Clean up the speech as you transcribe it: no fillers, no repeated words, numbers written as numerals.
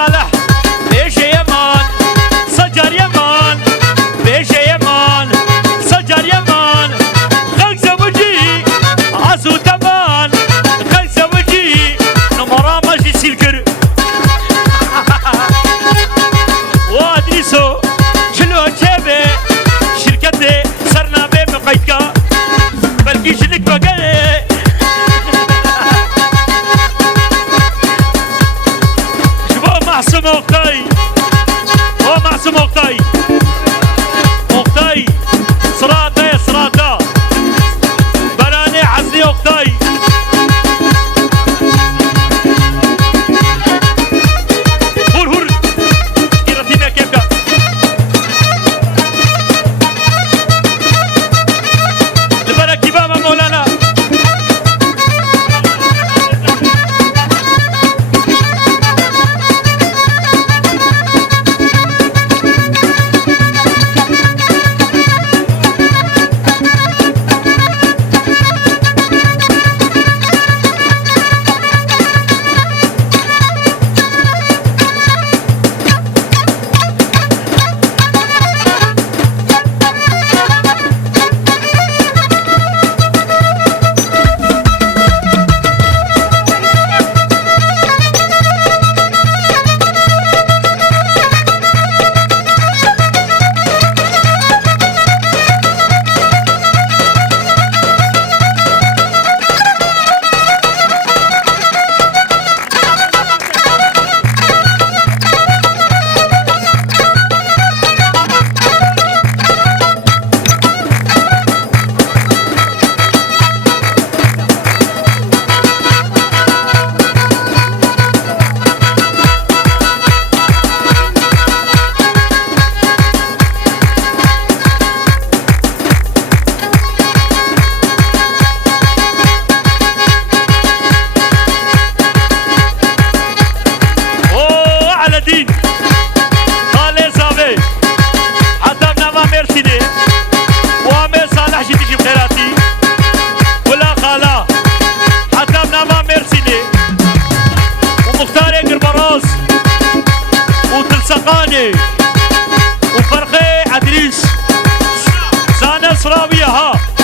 صالح بيش يمان سجر يمان بيش يمان سجر يمان خلق وجي عزو تمان خلق وجي نمرا ماشي سيلكر وادريسو شلو جيبي شركتي صرنا بمقيدكا بلقي شنك بقالي معصوم وقتاي معصوم وقتاي وقتاي صراطة يا صراطة براني عزلي وقتاي هور هور كيرتينا كيفك لبرك كبابة مولانا وفرقي عدريس زانة صرابية ها